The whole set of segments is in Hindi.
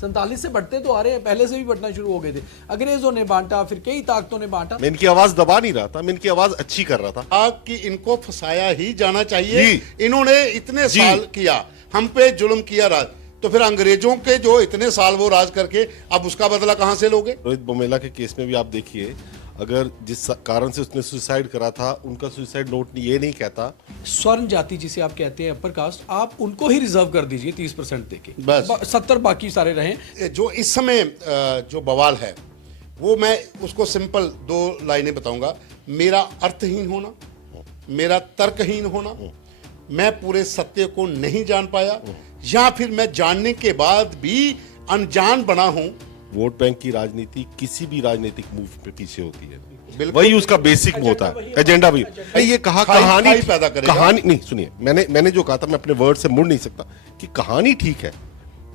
47 से बढ़ते तो आ रहे हैं, पहले से भी बढ़ना शुरू हो गए थे। अंग्रेजों ने बांटा, फिर कई ताकतों ने बांटा। मैं इनकी आवाज दबा नहीं रहा था, मैं इनकी आवाज अच्छी कर रहा था कि इनको फंसाया ही जाना चाहिए। इन्होंने इतने जी। साल किया, हम पे जुल्म किया राज, तो फिर अंग्रेजों के जो इतने साल वो राज करके अब उसका बदला कहां से लोगे? रोहित बोमेला के केस में भी आप देखिए, अगर जिस कारण से उसने सुसाइड करा था, उनका सुसाइड नोट ये नहीं कहता। स्वर्ण जाति जिसे आप कहते हैं, अपर कास्ट, आप उनको ही रिजर्व कर दीजिए 30% देके, बस। 70 बाकी सारे रहें। जो इस समय जो बवाल है वो मैं उसको सिंपल 2 लाइनें बताऊंगा। मेरा अर्थहीन होना, मेरा तर्कहीन होना, मैं पूरे सत्य को नहीं जान पाया, या फिर मैं जानने के बाद भी अनजान बना हूं। वोट बैंक की राजनीति किसी भी राजनीतिक मूव पे पीछे होती है, बिल्कुल। वही उसका बेसिक होता है, एजेंडा भी। ये कहा कहानी पैदा करेगा। कहानी नहीं, सुनिए, मैंने जो कहा था, मैं अपने वर्ड से मुड़ नहीं सकता कि कहानी ठीक है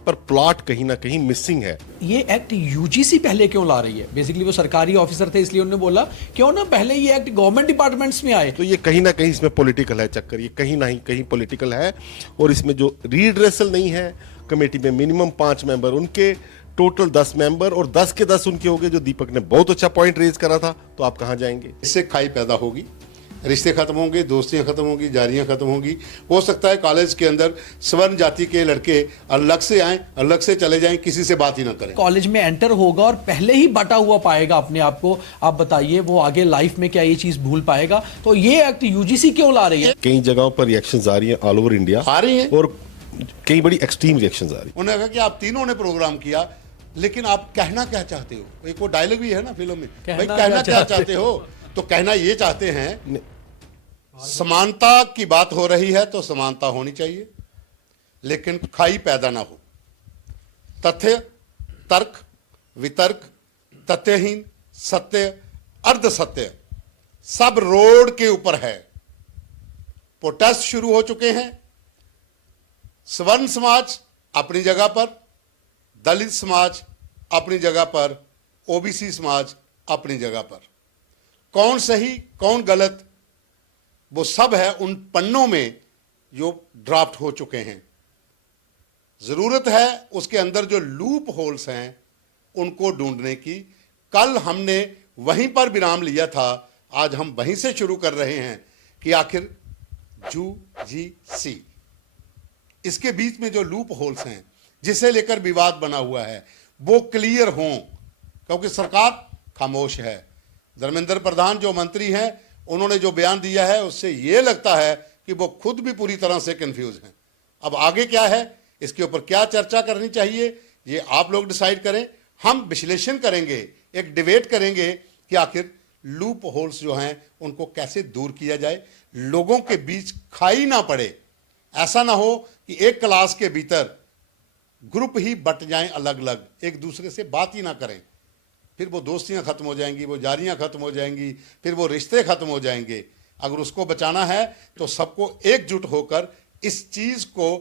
पर प्लॉट कहीं ना कहीं मिसिंग है। ये एक्ट यूजीसी पहले क्यों ला रही है? बेसिकली वो सरकारी ऑफिसर थे, इसलिए उन्होंने बोला क्यों ना पहले ये एक्ट गवर्नमेंट डिपार्टमेंट्स में आए। तो ये कहीं ना कहीं इसमें पॉलिटिकल है चक्कर, ये कहीं ना कहीं पॉलिटिकल है। और इसमें जो रीड्रेसल नहीं है, कमेटी में मिनिमम 5 मेंबर उनके, टोटल 10 मेंबर, और 10 के 10 उनके हो गए। जो दीपक ने बहुत अच्छा पॉइंट रेज करा था, तो आप कहां जाएंगे? इससे खाई पैदा होगी, रिश्ते खत्म होंगे, दोस्तियां खत्म होंगी, जारियां खत्म होंगी। हो सकता है कॉलेज के अंदर स्वर्ण जाति के लड़के अलग से आए, अलग से चले जाएं, किसी से बात ही ना करें। कॉलेज में एंटर होगा और पहले ही बटा हुआ पाएगा अपने आप को। आप बताइए वो आगे लाइफ में क्या ये चीज भूल पाएगा? तो ये एक्ट यूजीसी क्यों ला रही है? कई जगहों पर रिएक्शंस आ रही हैं ऑल ओवर इंडिया, आ रही हैं, और कई बड़ी एक्सट्रीम रिएक्शंस आ रही हैं। उन्होंने कहा कि आप तीनों ने प्रोग्राम किया, लेकिन आप कहना क्या चाहते हो? एक वो डायलॉग भी है ना फिल्म में, भाई कहना क्या चाहते हो? तो कहना ये चाहते हैं, समानता की बात हो रही है तो समानता होनी चाहिए, लेकिन खाई पैदा ना हो। तथ्य, तर्क, वितर्क, तथ्यहीन, सत्य, अर्ध सत्य सब रोड के ऊपर है। प्रोटेस्ट शुरू हो चुके हैं। स्वर्ण समाज अपनी जगह पर, दलित समाज अपनी जगह पर, ओबीसी समाज अपनी जगह पर। कौन सही कौन गलत वो सब है उन पन्नों में जो ड्राफ्ट हो चुके हैं। जरूरत है उसके अंदर जो लूप होल्स हैं उनको ढूंढने की। कल हमने वहीं पर विराम लिया था, आज हम वहीं से शुरू कर रहे हैं कि आखिर यूजीसी, इसके बीच में जो लूप होल्स हैं जिसे लेकर विवाद बना हुआ है वो क्लियर हों, क्योंकि सरकार खामोश है। धर्मेंद्र प्रधान जो मंत्री हैं, उन्होंने जो बयान दिया है उससे यह लगता है कि वो खुद भी पूरी तरह से कंफ्यूज हैं। अब आगे क्या है, इसके ऊपर क्या चर्चा करनी चाहिए, ये आप लोग डिसाइड करें। हम विश्लेषण करेंगे, एक डिबेट करेंगे कि आखिर लूप होल्स जो हैं उनको कैसे दूर किया जाए, लोगों के बीच खाई ना पड़े। ऐसा ना हो कि एक क्लास के भीतर ग्रुप ही बट जाएं अलग अलग, एक दूसरे से बात ही ना करें, फिर वो दोस्तियां खत्म हो जाएंगी, वो जारियां खत्म हो जाएंगी, फिर वो रिश्ते खत्म हो जाएंगे। अगर उसको बचाना है तो सबको एकजुट होकर इस चीज को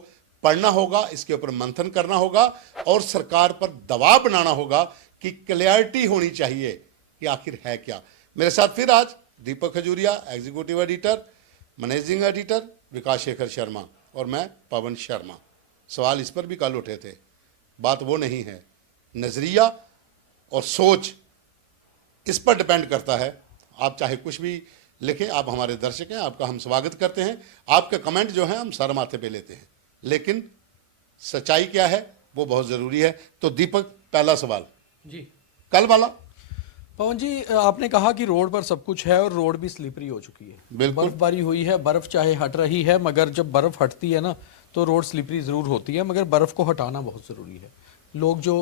पढ़ना होगा, इसके ऊपर मंथन करना होगा और सरकार पर दबाव बनाना होगा कि क्लैरिटी होनी चाहिए कि आखिर है क्या। मेरे साथ फिर आज Deepak Khajuria, executive editor, managing editor Vikas Shekhar Sharma, और मैं पवन शर्मा। सवाल इस पर भी कल उठे थे, बात वो नहीं है, नजरिया और सोच इस पर डिपेंड करता है। आप चाहे कुछ भी लिखें, आप हमारे दर्शक हैं, आपका हम स्वागत करते हैं। आपके कमेंट जो हैं हम सर माथे पे लेते हैं, लेकिन सच्चाई क्या है वो बहुत ज़रूरी है। तो दीपक, पहला सवाल जी कल वाला। पवन जी, आपने कहा कि रोड पर सब कुछ है और रोड भी स्लिपरी हो चुकी है। बिल्कुल। बर्फबारी हुई है, बर्फ चाहे हट रही है, मगर जब बर्फ हटती है ना तो रोड स्लिपरी ज़रूर होती है, मगर बर्फ़ को हटाना बहुत ज़रूरी है। लोग जो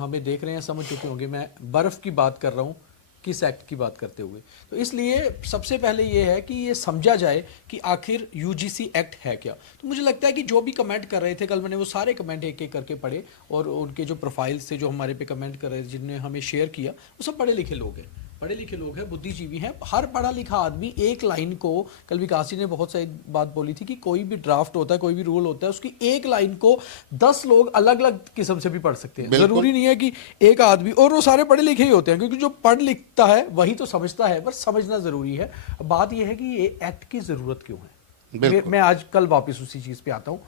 हमें देख रहे हैं समझ चुके होंगे मैं बर्फ़ की बात कर रहा हूँ, किस एक्ट की बात करते हुए। तो इसलिए सबसे पहले ये है कि ये समझा जाए कि आखिर यूजीसी एक्ट है क्या। तो मुझे लगता है कि जो भी कमेंट कर रहे थे कल, मैंने वो सारे कमेंट एक एक करके पढ़े, और उनके जो प्रोफाइल से जो हमारे पे कमेंट कर रहे थे, जिनने हमें शेयर किया, वो सब पढ़े लिखे लोग हैं, पढ़े लिखे लोग हैं, बुद्धिजीवी हैं। हर पढ़ा लिखा आदमी एक लाइन को, कल विकास जी ने बहुत सही बात बोली थी कि कोई भी ड्राफ्ट होता है, कोई भी रूल होता है, उसकी एक लाइन को 10 लोग अलग अलग किस्म से भी पढ़ सकते हैं। जरूरी नहीं है कि एक आदमी, और वो सारे पढ़े लिखे ही होते हैं, क्योंकि जो पढ़ लिखता है वही तो समझता है, पर समझना जरूरी है। बात यह है कि ये एक्ट की जरूरत क्यों है। मैं आज कल वापस उसी चीज पे आता हूं।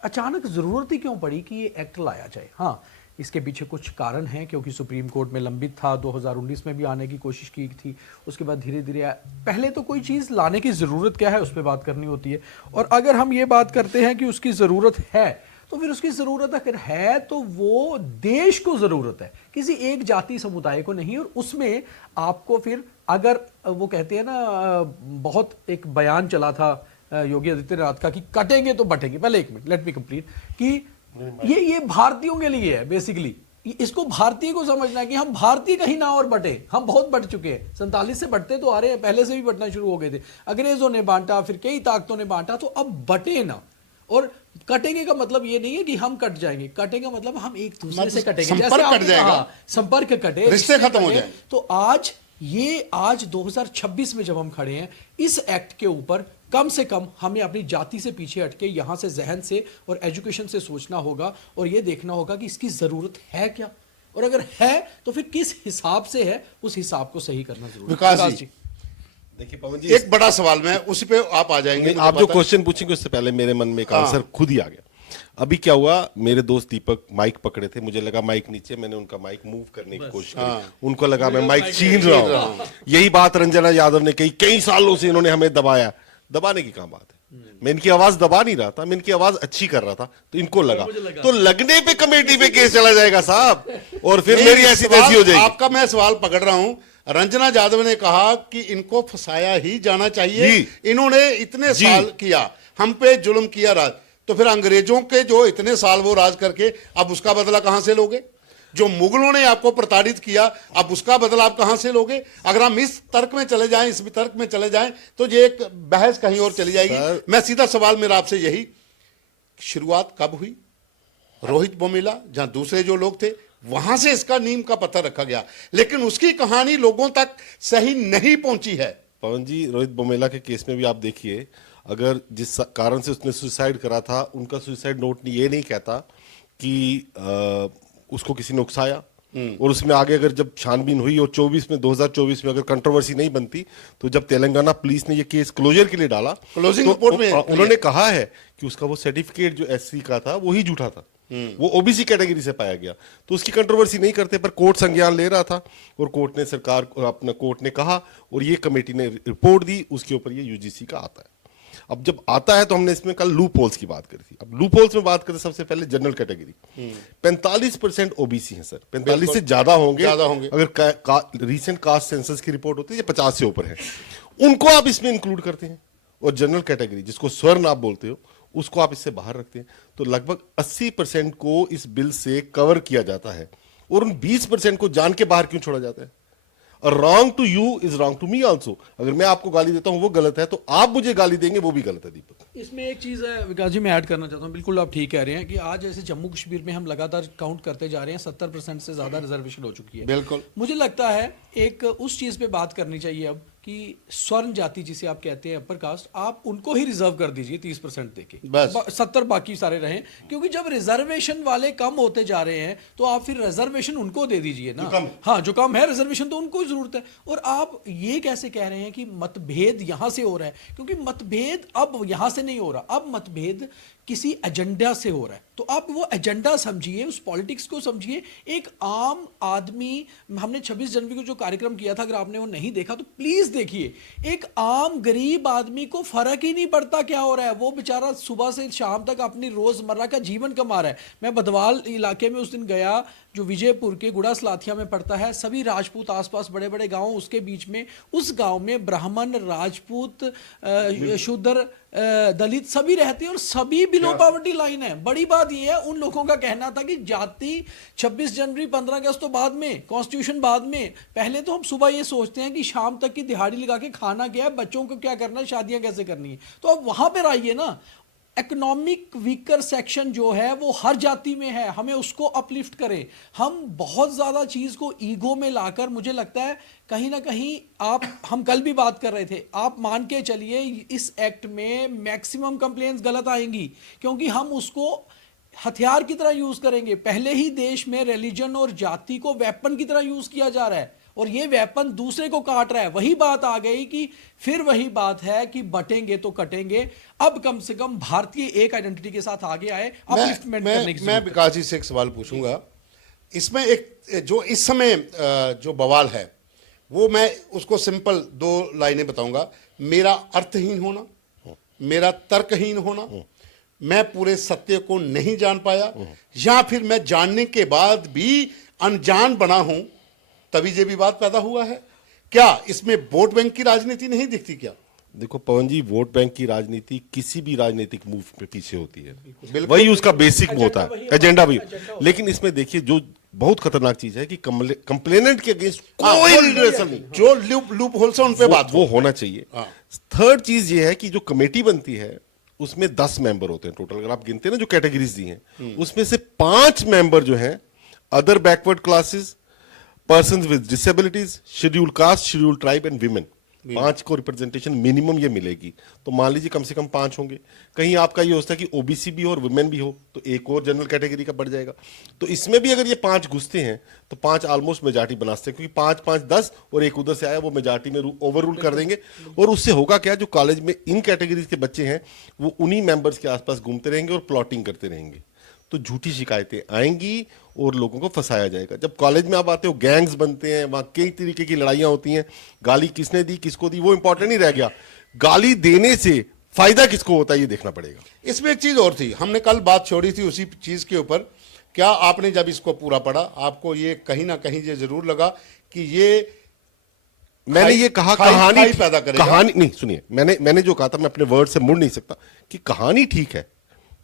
अचानक जरूरत ही क्यों पड़ी कि ये एक्ट लाया जाए। हाँ, इसके पीछे कुछ कारण हैं, क्योंकि सुप्रीम कोर्ट में लंबित था, 2019 में भी आने की कोशिश की थी, उसके बाद धीरे धीरे पहले तो कोई चीज़ लाने की ज़रूरत क्या है उस पर बात करनी होती है। और अगर हम ये बात करते हैं कि उसकी ज़रूरत है, तो फिर उसकी ज़रूरत अगर है तो वो देश को ज़रूरत है, किसी एक जाति समुदाय को नहीं। और उसमें आपको फिर अगर वो कहते हैं ना, बहुत एक बयान चला था योगी आदित्यनाथ का कि कटेंगे तो बटेंगे। पहले एक मिनट, लेट मी कंप्लीट, कि ये भारतीयों के लिए है बेसिकली। इसको भारतीय को समझना है कि हम भारतीय कहीं ना और बटे, हम बहुत बट चुके हैं। 47 से बटते तो आ रहे हैं, पहले से भी बटना शुरू हो गए थे। अंग्रेजों ने बांटा, फिर कई ताकतों ने बांटा, तो अब बटे ना। और कटेंगे का मतलब ये नहीं है कि हम कट जाएंगे, कटेंगे मतलब हम एक दूसरे से कटेंगे, संपर्क कट जाएगा, संपर्क कटे, रिश्ते खत्म हो जाएंगे। तो आज 2026 में जब हम खड़े हैं, इस एक्ट के ऊपर कम से कम हमें अपनी जाति से पीछे हटके यहां से, जहन से और एजुकेशन से सोचना होगा और यह देखना होगा कि इसकी जरूरत है क्या, और अगर है तो फिर किस हिसाब से है, उस हिसाब को सही करना जरूरी है। विकास जी, देखिए पवन जी, एक बड़ा सवाल में उसी पे आप आ जाएंगे। आप जो क्वेश्चन पूछेंगे उससे पहले मेरे मन में एक आंसर खुद ही आ गया। अभी क्या हुआ, मेरे दोस्त दीपक माइक पकड़े थे, मुझे लगा माइक नीचे, मैंने उनका माइक मूव करने की कोशिश की, उनको लगा मैं माइक छीन रहा हूं। यही बात रंजना यादव ने कही, कई सालों से इन्होंने हमें दबाया। दबाने की कहां बात है, मैं इनकी आवाज दबा नहीं रहा था, मैं इनकी आवाज अच्छी कर रहा था, तो इनको लगा, तो लगने पे कमेटी पे केस चला जाएगा साहब, और फिर मेरी ऐसी तैसी हो जाएगी। आपका मैं सवाल पकड़ रहा हूं। रंजना यादव ने कहा कि इनको फंसाया ही जाना चाहिए, इन्होंने इतने साल किया, हम पे जुल्म किया राज, तो फिर अंग्रेजों के जो इतने साल वो राज करके अब उसका बदला कहां से लोगे? जो मुगलों ने आपको प्रताड़ित किया, अब उसका बदला आप कहां से लोगे? अगर हम इस तर्क में चले जाएं, इस वितर्क में चले जाएं, तो ये एक बहस कहीं और चली जाएगी। मैं सीधा सवाल मेरा आपसे यही, शुरुआत कब हुई? रोहित बोमिला, जहां दूसरे जो लोग थे, वहां से इसका नींव का पत्थर रखा गया, लेकिन उसकी कहानी लोगों तक सही नहीं पहुंची है। पवन जी, रोहित बोमेला के केस में भी आप देखिए, अगर जिस कारण से उसने सुसाइड करा था, उनका सुसाइड नोट ये नहीं कहता कि उसको किसी ने उकसाया, और उसमें आगे अगर जब छानबीन हुई और 2024 में अगर कंट्रोवर्सी नहीं बनती, तो जब तेलंगाना पुलिस ने ये केस क्लोजर के लिए डाला, क्लोजिंग तो रिपोर्ट में उन्होंने कहा है कि उसका वो सर्टिफिकेट जो एससी का था वो ही झूठा था, वो ओबीसी कैटेगरी से पाया गया, तो उसकी कंट्रोवर्सी नहीं करते, पर कोर्ट संज्ञान ले रहा था, और कोर्ट ने अपना कोर्ट ने कहा, और ये कमेटी ने रिपोर्ट दी, उसके ऊपर ये यूजीसी का आता है। अब जब आता है तो हमने इसमें कल लूप होल्स की बात करी थी। अब लूप होल्स में बात करें, सबसे पहले जनरल कैटेगरी 45% ओबीसी हैं सर, 45 से ज्यादा होंगे अगर रीसेंट कास्ट सेंसस की रिपोर्ट होती है, 50 से ऊपर है, उनको आप इसमें इंक्लूड करते हैं, और जनरल कैटेगरी जिसको स्वर्ण आप बोलते हो उसको आप इससे बाहर रखते हैं, तो लगभग 80% को इस बिल से कवर किया जाता है, और उन 20% को जान के बाहर क्यों छोड़ा जाता है? Wrong to you is wrong to me also. अगर मैं आपको गाली देता हूं वो गलत है, तो आप मुझे गाली देंगे वो भी गलत है। दीपक, इसमें एक चीज़ है विकास जी, मैं ऐड करना चाहता हूँ, बिल्कुल आप ठीक कह रहे हैं कि आज ऐसे जम्मू कश्मीर में हम लगातार काउंट करते जा रहे हैं, 70% से ज़्यादा रिजर्वेशन हो चुकी है। बिल्कुल, मुझे लगता है एक उस चीज़ पे बात करनी चाहिए अब कि स्वर्ण जाति जिसे आप कहते हैं अपर कास्ट, आप उनको ही रिजर्व कर दीजिए 30% देके, बस 70 बाकी सारे रहें, क्योंकि जब रिजर्वेशन वाले कम होते जा रहे हैं तो आप फिर रिजर्वेशन उनको दे दीजिए ना। हाँ, जो कम है रिजर्वेशन तो उनको ही जरूरत है। और आप ये कैसे कह रहे हैं कि मतभेद यहां से हो रहा है? क्योंकि मतभेद अब यहां से नहीं हो रहा, अब मतभेद किसी एजेंडा से हो रहा है। तो आप वो एजेंडा समझिए, उस पॉलिटिक्स को समझिए। एक आम आदमी, हमने 26 जनवरी को जो कार्यक्रम किया था, अगर आपने वो नहीं देखा तो प्लीज देखिए। एक आम गरीब आदमी को फर्क ही नहीं पड़ता क्या हो रहा है, वो बेचारा सुबह से शाम तक अपनी रोजमर्रा का जीवन कमा रहा है। मैं बदवाल इलाके में उस दिन गया, जो विजयपुर के गुड़ा सलाथिया में पड़ता है, सभी राजपूत, आसपास बड़े बड़े गांव, उसके बीच में उस गांव में ब्राह्मण, राजपूत, शूद्र, दलित सभी रहते हैं, और सभी बिलो पॉवर्टी लाइन है। बड़ी बात यह है, उन लोगों का कहना था कि जाति 26 जनवरी 15 अगस्त तो बाद में, कॉन्स्टिट्यूशन बाद में, पहले तो हम सुबह ये सोचते हैं कि शाम तक की दिहाड़ी लगा के खाना क्या है, बच्चों को क्या करना है, शादियां कैसे करनी है। तो अब वहां पर आइए ना, इकोनॉमिक वीकर सेक्शन जो है वो हर जाति में है, हमें उसको अपलिफ्ट करें। हम बहुत ज्यादा चीज को ईगो में लाकर, मुझे लगता है कहीं ना कहीं हम कल भी बात कर रहे थे, आप मान के चलिए इस एक्ट में मैक्सिमम कंप्लेंट्स गलत आएंगी, क्योंकि हम उसको हथियार की तरह यूज करेंगे। पहले ही देश में रिलीजन और जाति को वेपन की तरह यूज किया जा रहा है, और ये वेपन दूसरे को काट रहा है। वही बात आ गई कि फिर वही बात है कि बटेंगे तो कटेंगे। अब कम से कम भारतीय एक आइडेंटिटी के साथ आगे आए, अपलिफ्टमेंट करने की मैं विकास जी से एक सवाल पूछूंगा। इसमें एक जो इस समय जो बवाल है वो मैं उसको सिंपल 2 लाइनें बताऊंगा। मेरा अर्थहीन होना, मेरा तर्कहीन होना, मैं पूरे सत्य को नहीं जान पाया, या फिर मैं जानने के बाद भी अनजान बना हूं, तभी ये विवाद पैदा हुआ है। क्या इसमें वोट बैंक की राजनीति नहीं दिखती क्या? देखो पवन जी, वोट बैंक की राजनीति किसी भी राजनीतिक मूव पे पीछे होती है, बिल्कुल। वही उसका बेसिक होता है, एजेंडा भी। लेकिन इसमें देखिए जो बहुत खतरनाक चीज है कि कंप्लेनेंट के अगेंस्ट कोई रिड्रेसल नहीं, जो लूप होल्स है उन पे बात वो होना चाहिए। हाँ। थर्ड चीज ये है कि जो कमेटी बनती है उसमें 10 मेंबर होते हैं टोटल। अगर आप गिनते हैं ना जो कैटेगरीज दी हैं, उसमें से 5 मेंबर जो हैं other backward classes, persons with disabilities, scheduled caste, scheduled tribe and women, 5 को रिप्रेजेंटेशन मिनिमम ये मिलेगी। तो मान लीजिए कम से कम 5 होंगे। कहीं आपका ये होता है कि ओबीसी भी हो और वुमेन भी हो तो एक और जनरल कैटेगरी का बढ़ जाएगा। तो इसमें भी अगर ये 5 घुसते हैं तो 5 ऑलमोस्ट मेजॉरिटी बना सकते हैं, क्योंकि 5 5 10 और एक उधर से आया वो मेजॉरिटी में ओवर रूल कर देंगे। और उससे होगा क्या, जो कॉलेज में इन कैटेगरीज के बच्चे हैं वो उन्हीं मेंबर्स के आसपास घूमते रहेंगे और प्लॉटिंग करते रहेंगे। तो झूठी शिकायतें आएंगी और लोगों को फंसाया जाएगा। जब कॉलेज में आप आते हो, गैंग्स बनते हैं, वहां कई तरीके की लड़ाइयां होती हैं। गाली किसने दी, किसको दी, वो इंपॉर्टेंट नहीं रह गया। गाली देने से फायदा किसको होता है ये देखना पड़ेगा। इसमें एक चीज और थी, हमने कल बात छोड़ी थी उसी चीज के ऊपर। क्या आपने जब इसको पूरा पढ़ा, आपको ये कहीं ना कहीं ये जरूर लगा कि ये मैंने ये कहा खाई कहानी पैदा करेगा? कहानी नहीं, सुनिए, मैंने जो कहा था, मैं अपने वर्ड से मुड़ नहीं सकता कि कहानी ठीक है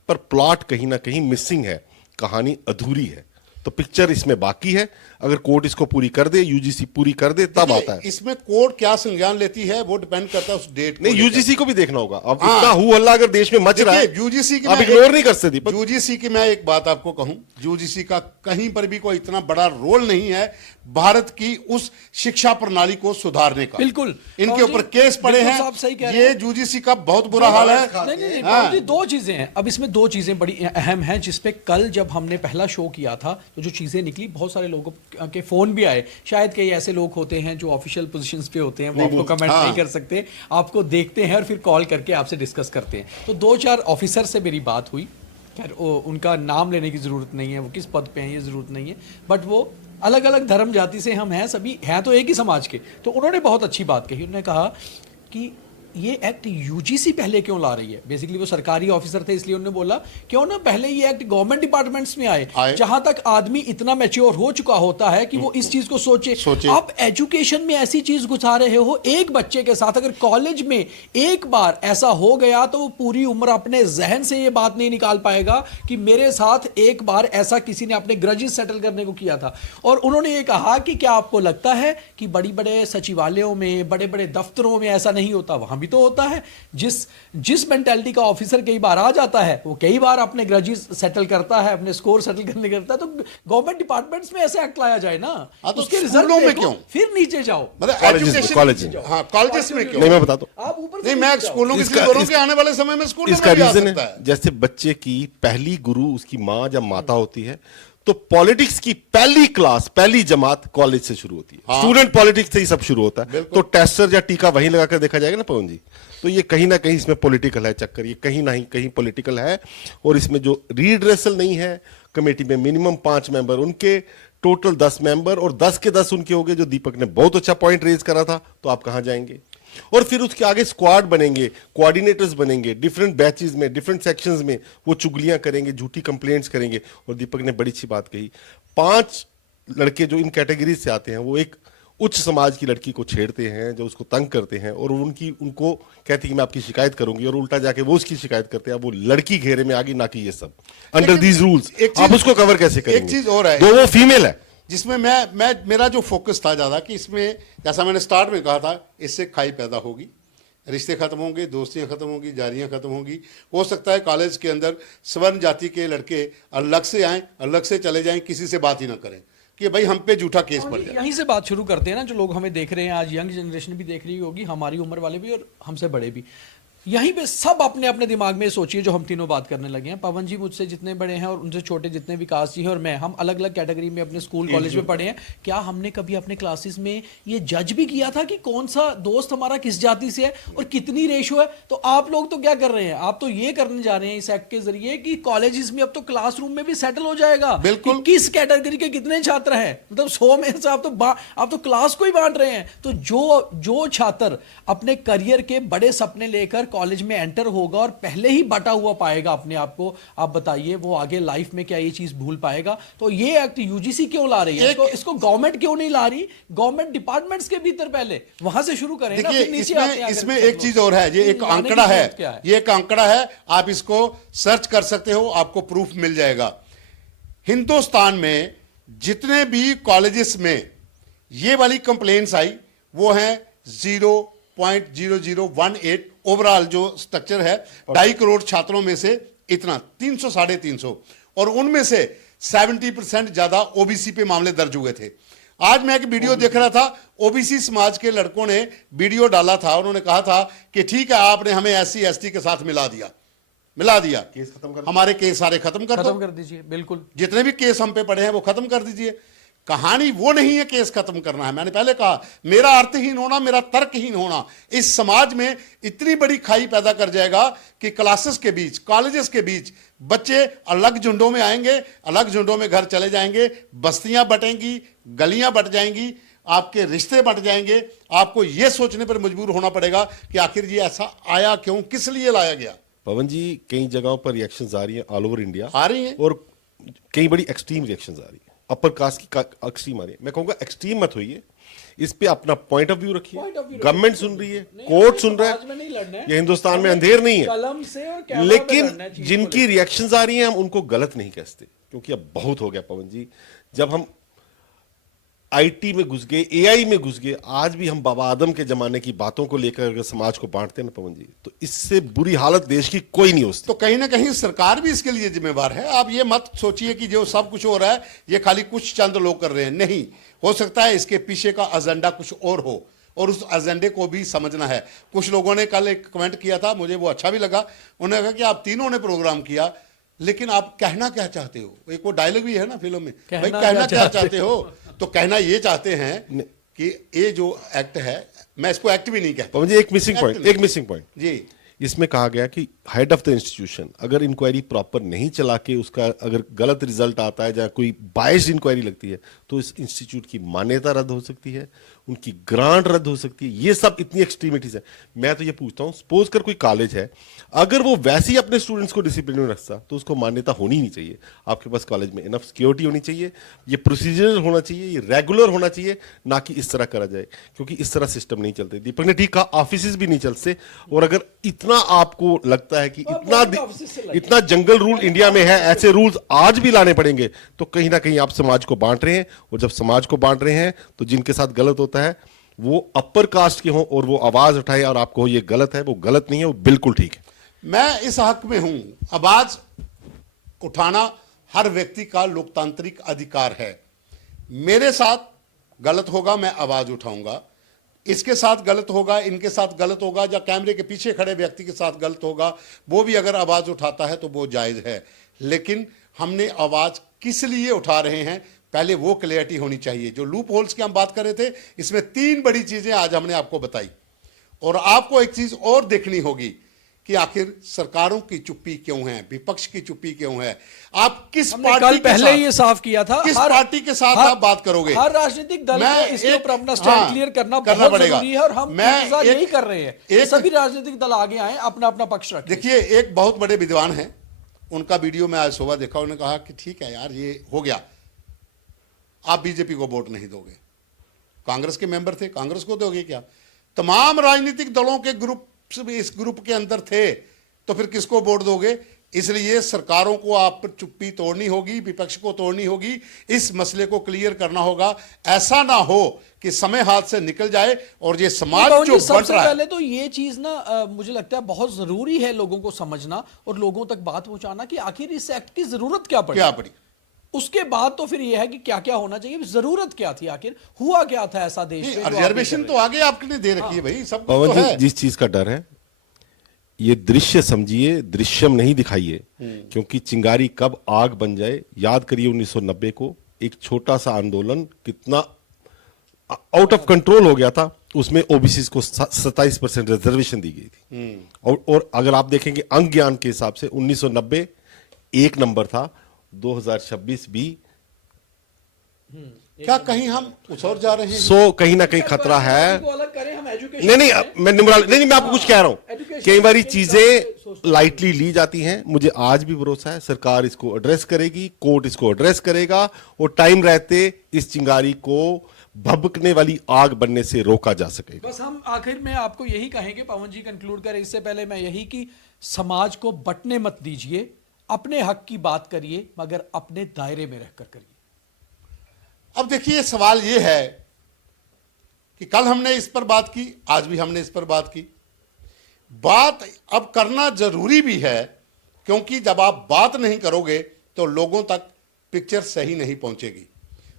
पर प्लॉट कहीं ना कहीं मिसिंग है, कहानी अधूरी है। तो पिक्चर इसमें बाकी है। अगर कोर्ट इसको पूरी कर दे, यूजीसी पूरी कर दे, तब आता है। इसमें कोर्ट क्या संज्ञान लेती है वो डिपेंड करता है उस डेट नहीं, यूजीसी को भी देखना होगा। अब हाँ। इतना हु हल्ला अगर देश में मच रहा है, यूजीसी की आप इग्नोर नहीं कर सकते दीपक। यूजीसी की मैं एक बात आपको कहूं, यूजीसी का कहीं पर भी कोई इतना बड़ा रोल नहीं है भारत की उस शिक्षा प्रणाली को सुधारने का। बिल्कुल। इनके ऊपर केस पड़े बिल्कुल हैं, साहब सही कह रहे ये हैं। यूजीसी का बहुत बुरा हाल है। नहीं नहीं नहीं, हाँ। बाबूजी, 2 चीजें हैं। अब इसमें 2 चीजें बड़ी अहम हैं जिसपे कल जब हमने पहला शो किया था तो जो चीजें निकली, बहुत सारे लोगों के फोन भी आए। शायद कई ऐसे लोग होते हैं जो ऑफिशियल पोजीशंस पे होते हैं, वो आपको कमेंट हाँ। नहीं कर सकते, आपको देखते हैं और फिर कॉल करके आपसे डिस्कस करते हैं। तो 2-4 ऑफिसर से मेरी बात हुई। खैर उनका नाम लेने की जरूरत नहीं है, वो किस पद पे हैं ये जरूरत नहीं है, बट वो अलग अलग धर्म जाति से हम हैं, सभी हैं तो एक ही समाज के। तो उन्होंने बहुत अच्छी बात कही। उन्होंने कहा कि ये एक्ट यूजीसी पहले क्यों ला रही है। बेसिकली वो सरकारी ऑफिसर थे, इसलिए उन्होंने बोला क्यों ना पहले ये एक्ट गवर्नमेंट डिपार्टमेंट्स में आए। जहां तक आदमी इतना मैच्योर हो चुका होता है कि वो इस चीज को सोचे। आप एजुकेशन में ऐसी चीज घुसा रहे हो एक बच्चे के साथ। अगर कॉलेज में एक बार ऐसा हो गया तो वो पूरी उम्र अपने जहन से ये बात नहीं निकाल पाएगा कि मेरे साथ एक बार ऐसा किसी ने अपने ग्रजेस सेटल करने को किया था। और उन्होंने ये कहा कि क्या आपको लगता है कि बड़ी बड़े सचिवालयों में, बड़े बड़े दफ्तरों में ऐसा नहीं होता? वहां भी तो होता है। जिस मेंटालिटी का ऑफिसर कई बार आ जाता है वो कई बार अपने ग्रजेस सेटल करता है, अपने स्कोर सेटल करने करता है। तो गवर्नमेंट डिपार्टमेंट्स में ऐसे एक्ट लाया जाए ना। तो उसके स्कूलों में रिजल्ट क्यों? फिर नीचे जाओ। मतलब कॉलेजेस एजुकेशन, हाँ कॉलेजेस में क्यों? नहीं, मैं बताता हूं। आप ऊपर नहीं, मैं स्कूलों की चीज बोलूं कि आने वाले समय में स्कूलों इसका में भी आ रीजन सकता है, है। जैसे बच्चे की पहली गुरु उसकी माँ जब माता होती है तो पॉलिटिक्स की पहली क्लास, पहली जमात कॉलेज से शुरू होती है। हाँ। स्टूडेंट पॉलिटिक्स से ही सब शुरू होता है। तो टेस्टर या टीका वहीं लगाकर देखा जाएगा ना पवन जी। तो ये कहीं ना कहीं इसमें पॉलिटिकल है चक्कर, ये कहीं ना कहीं पॉलिटिकल है। और इसमें जो रीड्रेसल नहीं है, कमेटी में मिनिमम 5 मेंबर, उनके टोटल 10 मेंबर और 10 के 10 उनके हो गए। जो दीपक ने बहुत अच्छा पॉइंट रेज करा था, तो आप कहां जाएंगे? और फिर उसके आगे स्क्वाड बनेंगे, कोऑर्डिनेटर्स बनेंगे, डिफरेंट बैचेस में, डिफरेंट सेक्शंस में वो चुगलियां करेंगे, झूठी कंप्लेंट्स करेंगे। और दीपक ने बड़ी अच्छी बात कही, 5 लड़के जो इन कैटेगरीज से आते हैं वो एक उच्च समाज की लड़की को छेड़ते हैं, जो उसको तंग करते हैं और उनको कहती है कि मैं आपकी शिकायत करूंगी, और उल्टा जाके वो उसकी शिकायत करते हैं। वो लड़की घेरे में आ गई, ना कि ये सब अंडर दीज रूल्स। आप उसको कवर कैसे करेंगे? एक चीज और है, दो वो फीमेल है जिसमें मेरा जो फोकस था ज्यादा कि इसमें, जैसा मैंने स्टार्ट में कहा था, इससे खाई पैदा होगी, रिश्ते खत्म होंगे, दोस्तियां खत्म होंगी, जारियां खत्म होंगी। हो सकता है कॉलेज के अंदर स्वर्ण जाति के लड़के अलग से आएं, अलग से चले जाएं, किसी से बात ही ना करें कि भाई हम पे झूठा केस पड़ जाए। यहीं से बात शुरू करते हैं ना। जो लोग हमें देख रहे हैं आज, यंग जनरेशन भी देख रही होगी, हमारी उम्र वाले भी और हमसे बड़े भी। यहीं पे सब अपने अपने दिमाग में सोचिए जो हम तीनों बात करने लगे हैं। पवन जी मुझसे जितने बड़े हैं और उनसे छोटे जितने विकास जी हैं और मैं, हम अलग अलग कैटेगरी में अपने स्कूल कॉलेज में पढ़े हैं। क्या हमने कभी अपने क्लासेस में ये जज भी किया था कि कौन सा दोस्त हमारा किस जाति से है और कितनी रेशो है? तो आप लोग तो क्या कर रहे हैं, आप तो ये करने जा रहे हैं इस एक्ट के जरिए कि कॉलेजेस में अब तो क्लासरूम में भी सेटल हो जाएगा बिल्कुल। कि किस कैटेगरी के कितने छात्र हैं। मतलब 100 में से आप तो क्लास को ही बांट रहे हैं। तो जो छात्र अपने करियर के बड़े सपने लेकर कॉलेज में एंटर होगा और पहले ही बटा हुआ पाएगा अपने आप को, आप बताइए वो आगे लाइफ में क्या ये चीज भूल पाएगा? तो ये एक्ट यूजीसी क्यों ला रही है? इसको गवर्नमेंट क्यों नहीं ला रही? गवर्नमेंट डिपार्टमेंट्स के भीतर पहले वहां से शुरू करें ना, देखिए फिर नीचे आते हैं। इसमें एक चीज और है, ये एक लाने की आंकड़ा है, जरूरत क्या है? ये एक आंकड़ा है, आप इसको सर्च कर सकते हो, आपको प्रूफ मिल जाएगा। हिंदुस्तान में जितने भी कॉलेजेस में ये वाली कंप्लेंट्स आई वो है 0.0018 ओवरऑल जो स्ट्रक्चर है, 2.5 करोड़ छात्रों में से इतना 300 साढ़े 300, और उनमें से 70% ज्यादा ओबीसी पे मामले दर्ज हुए थे। आज मैं एक वीडियो देख रहा था, ओबीसी समाज के लड़कों ने वीडियो डाला था, उन्होंने कहा था कि ठीक है आपने हमें SC ST के साथ मिला दिया, केस खत्म कर, हमारे केस सारे खत्म कर दीजिए। बिल्कुल, जितने भी केस हम पे पड़े हैं वो खत्म कर दीजिए। कहानी वो नहीं है केस खत्म करना है। मैंने पहले कहा मेरा अर्थहीन होना, मेरा तर्कहीन होना इस समाज में इतनी बड़ी खाई पैदा कर जाएगा कि क्लासेस के बीच, कॉलेजेस के बीच बच्चे अलग झुंडों में आएंगे, अलग झुंडों में घर चले जाएंगे, बस्तियां बटेंगी, गलियां बट जाएंगी, आपके रिश्ते बट जाएंगे। आपको यह सोचने पर मजबूर होना पड़ेगा कि आखिर ये ऐसा आया क्यों, किस लिए लाया गया। पवन जी कई जगहों पर रिएक्शंस आ रही हैं, ऑल ओवर इंडिया आ रही हैं, और कई बड़ी एक्सट्रीम रिएक्शंस आ रही है, अपर कास्ट की एक्सट्रीम आ रही है। मैं कहूंगा एक्सट्रीम मत होइए, इस पे अपना पॉइंट ऑफ व्यू रखिए। गवर्नमेंट सुन रही है, कोर्ट सुन रहा है, ये हिंदुस्तान में अंधेर नहीं है। लेकिन जिनकी रिएक्शंस आ रही हैं हम उनको गलत नहीं कहते, क्योंकि अब बहुत हो गया पवन जी। जब हम आईटी में घुस गए, एआई में घुस गए, आज भी हम बाबा आदम के जमाने की बातों को लेकर अगर समाज को बांटते हैं ना पवन जी, तो इससे बुरी हालत देश की कोई नहीं हो सकती। तो कहीं ना कहीं सरकार भी इसके लिए जिम्मेवार है। आप ये मत सोचिए कि जो सब कुछ हो रहा है ये खाली कुछ चंद लोग कर रहे हैं, नहीं, हो सकता है इसके पीछे का एजेंडा कुछ और हो और उस एजेंडे को भी समझना है। कुछ लोगों ने कल एक कमेंट किया था, मुझे वो अच्छा भी लगा। उन्होंने कहा कि आप तीनों ने प्रोग्राम किया लेकिन आप कहना क्या चाहते हो? एक वो डायलॉग भी है ना फिल्म में, भाई कहना क्या चाहते हो? तो कहना ये चाहते हैं कि ये जो एक्ट है, मैं इसको एक्ट भी नहीं कहता। पवन जी एक मिसिंग पॉइंट जी, इसमें कहा गया कि हेड ऑफ द इंस्टीट्यूशन अगर इंक्वायरी प्रॉपर नहीं चला के उसका अगर गलत रिजल्ट आता है या कोई बायस्ड इंक्वायरी लगती है तो इस इंस्टीट्यूट की मान्यता रद्द हो सकती है, उनकी ग्रांट रद्द हो सकती है। ये सब इतनी एक्सट्रीमिटीज है। मैं तो ये पूछता हूं, सपोज कर कोई कॉलेज है, अगर वो वैसे ही अपने स्टूडेंट्स को डिसिप्लिन में रखता तो उसको मान्यता होनी नहीं चाहिए। आपके पास कॉलेज में इनफ सिक्योरिटी होनी चाहिए, ये प्रोसीजर होना चाहिए, ये रेगुलर होना चाहिए, ना कि इस तरह करा जाए, क्योंकि इस तरह सिस्टम नहीं चलते। दीपक ने ठीक कहा, ऑफिस भी नहीं चलते। और अगर इतना आपको लगता है कि इतना जंगल रूल इंडिया में है, ऐसे रूल्स आज भी लाने पड़ेंगे, तो कहीं ना कहीं आप समाज को बांट रहे हैं। और जब समाज को बांट रहे हैं तो जिनके साथ गलत होता है वो अपर कास्ट के हों और वो आवाज उठाए और आपको ये गलत है, वो गलत नहीं है, वो बिल्कुल ठीक है। मैं इस हक में हूं, आवाज उठाना हर व्यक्ति का लोकतांत्रिक अधिकार है। मेरे साथ गलत होगा, मैं आवाज उठाऊंगा। इसके साथ गलत होगा, इनके साथ गलत होगा, या कैमरे के पीछे खड़े व्यक्ति के साथ गलत होगा, वो भी अगर आवाज उठाता है तो वो जायज है। लेकिन हमने आवाज किस लिए उठा रहे हैं, पहले वो क्लियरिटी होनी चाहिए। जो लूप होल्स की हम बात कर रहे थे, इसमें 3 बड़ी चीजें आज हमने आपको बताई। और आपको एक चीज और देखनी होगी कि आखिर सरकारों की चुप्पी क्यों है, विपक्ष की चुप्पी क्यों है। आप किस पार्टी पहले ये साफ किया था, किस पार्टी के साथ आप बात करोगे? हर राजनीतिक दल को इसके ऊपर अपना स्टैंड क्लियर करना बहुत जरूरी है और हम यही कर रहे हैं। सभी राजनीतिक दल आगे आए, अपना अपना पक्ष रखें। देखिए, एक बहुत बड़े विद्वान हैं, उनका वीडियो मैं आज सुबह देखा, उन्होंने कहा कि ठीक है यार, ये हो गया, आप बीजेपी को वोट नहीं दोगे। कांग्रेस के मेंबर थे, कांग्रेस को दोगे क्या? तमाम राजनीतिक दलों के ग्रुप इस ग्रुप के अंदर थे, तो फिर किसको वोट दोगे? इसलिए सरकारों को आप पर चुप्पी तोड़नी होगी, विपक्ष को तोड़नी होगी, इस मसले को क्लियर करना होगा। ऐसा ना हो कि समय हाथ से निकल जाए और ये समाज जो बंट रहा है। पहले तो ये चीज ना मुझे लगता है बहुत जरूरी है लोगों को समझना और लोगों तक बात पहुंचाना कि आखिर इस एक्ट की जरूरत क्या पड़ी। उसके बाद तो फिर यह है कि क्या क्या होना चाहिए, जरूरत क्या थी, आखिर हुआ क्या था ऐसा देश में। रिजर्वेशन तो आगे आपके लिए दे रखी है भाई, सब पवन जी, जिस चीज का डर है ये दृश्य समझिए, दृश्यम नहीं दिखाइए, क्योंकि चिंगारी कब आग बन जाए याद करिए। 1990 को एक छोटा सा आंदोलन कितना आउट ऑफ कंट्रोल हो गया था, उसमें ओबीसी को 27% रिजर्वेशन दी गई थी। और अगर आप देखेंगे अंक ज्ञान के हिसाब से 1990 एक नंबर था, 2026 भी क्या कहीं हम उस ओर जा रहे हैं? सो कहीं ना कहीं खतरा है। को अलग करें, हम एजुकेशन नहीं नहीं, मैं निमराल नहीं, मैं आपको कुछ कह रहा हूं। कई बार चीजें लाइटली ली जाती हैं। मुझे आज भी भरोसा है सरकार इसको एड्रेस करेगी, कोर्ट इसको एड्रेस करेगा, और टाइम रहते इस चिंगारी को भभकने वाली आग बनने से रोका जा सकेगा। बस हम आखिर में आपको यही कहेंगे, पवन जी कंक्लूड करें इससे पहले मैं यही कि समाज को बंटने मत दीजिए, अपने हक की बात करिए मगर अपने दायरे में रहकर करिए। अब देखिए सवाल ये है कि कल हमने इस पर बात की, आज भी हमने इस पर बात की। बात अब करना जरूरी भी है, क्योंकि जब आप बात नहीं करोगे तो लोगों तक पिक्चर सही नहीं पहुंचेगी।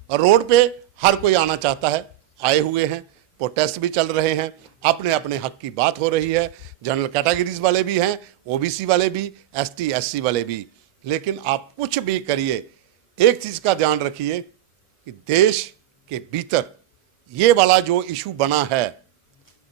और रोड पे हर कोई आना चाहता है, आए हुए हैं, प्रोटेस्ट भी चल रहे हैं, अपने अपने हक की बात हो रही है। जनरल कैटेगरीज वाले भी हैं, ओबीसी वाले भी, एसटी एससी वाले भी। लेकिन आप कुछ भी करिए, एक चीज का ध्यान रखिए कि देश के भीतर ये वाला जो इशू बना है,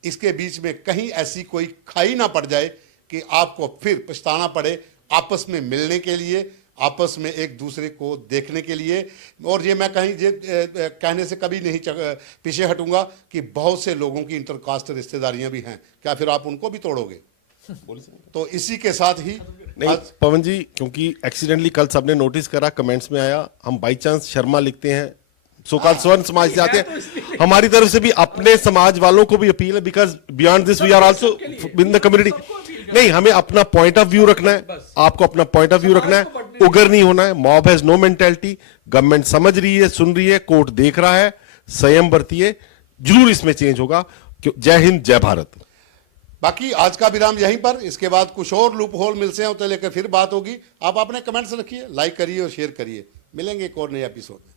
इसके बीच में कहीं ऐसी कोई खाई ना पड़ जाए कि आपको फिर पछताना पड़े आपस में मिलने के लिए, आपस में एक दूसरे को देखने के लिए। और ये मैं कहीं कहने से कभी नहीं पीछे हटूंगा कि बहुत से लोगों की इंटरकास्ट रिश्तेदारियां भी हैं, क्या फिर आप उनको भी तोड़ोगे? तो इसी के साथ ही नहीं पवन जी, क्योंकि एक्सीडेंटली कल सबने नोटिस करा, कमेंट्स में आया, हम बाई चांस शर्मा लिखते हैं, सोकाल स्वर्ण समाज से आते हैं, हमारी तरफ से भी अपने समाज वालों को भी अपील है, because beyond this we are also in the community. नहीं, हमें अपना पॉइंट ऑफ व्यू रखना है, आपको अपना पॉइंट ऑफ व्यू रखना है, उगर नहीं होना है। Mob has no mentality, government समझ रही है, सुन रही है, कोर्ट देख रहा है, संयम बरतिए, जरूर इसमें चेंज होगा। जय हिंद, जय भारत। बाकी आज का विराम यहीं पर, इसके बाद कुछ और लूप होल मिलते हैं, उसे लेकर फिर बात होगी। आप अपने कमेंट्स रखिए, लाइक करिए और शेयर करिए। मिलेंगे एक और नए एपिसोड में।